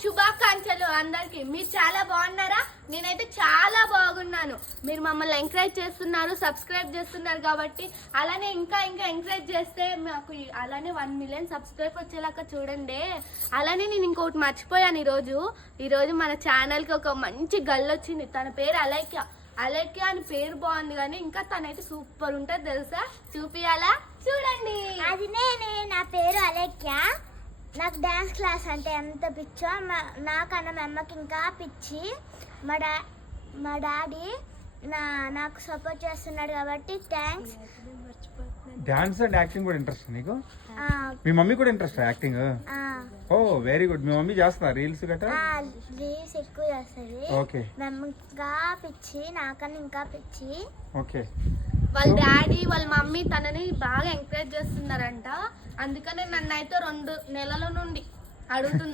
శుభాకాంక్షలు అందరికి. మీరు చాలా బాగున్నారా? నేనైతే చాలా బాగున్నాను. మీరు మమ్మల్ని ఎంకరేజ్ చేస్తున్నారు, సబ్స్క్రైబ్ చేస్తున్నారు కాబట్టి అలానే ఇంకా ఎంకరేజ్ చేస్తే మాకు అలానే 1 మిలియన్ సబ్స్క్రైబ్ వచ్చేలాగా చూడండి. అలానే నేను ఇంకొకటి మర్చిపోయాను. ఈరోజు మన ఛానల్కి ఒక మంచి గర్ల్ వచ్చింది. తన పేరు అలేఖ్య అని పేరు బాగుంది, కానీ ఇంకా తనైతే సూపర్ ఉంటుంది తెలుసా. చూపియాలా? చూడండి. అది నేనే. నా పేరు అలేఖ్య. నాకు డ్యాన్స్ క్లాస్ అంటే ఎంత పిచ్చో, నాకన్నా మా అమ్మకి ఇంకా పిచ్చి. మా డాడీ నాకు సపోర్ట్ చేస్తున్నాడు కాబట్టి థ్యాంక్స్. డాన్స్ అండ్ యాక్టింగ్ కూడా ఇంట్రెస్ట్ నీకు? మీ మమ్మీ కూడా ఇంట్రెస్ట్ యాక్టింగ్? ఓ వెరీ గుడ్. మీ మమ్మీ చేస్తున్నా రీల్స్ గట్రా? రీల్స్ ఎక్కువ చేస్తుంది. ఓకే. మేము ఇంకా పిచ్చి, నాకన్నా ఇంకా పిచ్చి. ఓకే. వాళ్ళ డాడీ వాళ్ళ మమ్మీ తనని బాగా ఎంకరేజ్ చేస్తున్నారంట. అందుకనే నన్ను అయితే 2 నెలల నుండి అడుగుతున్నారు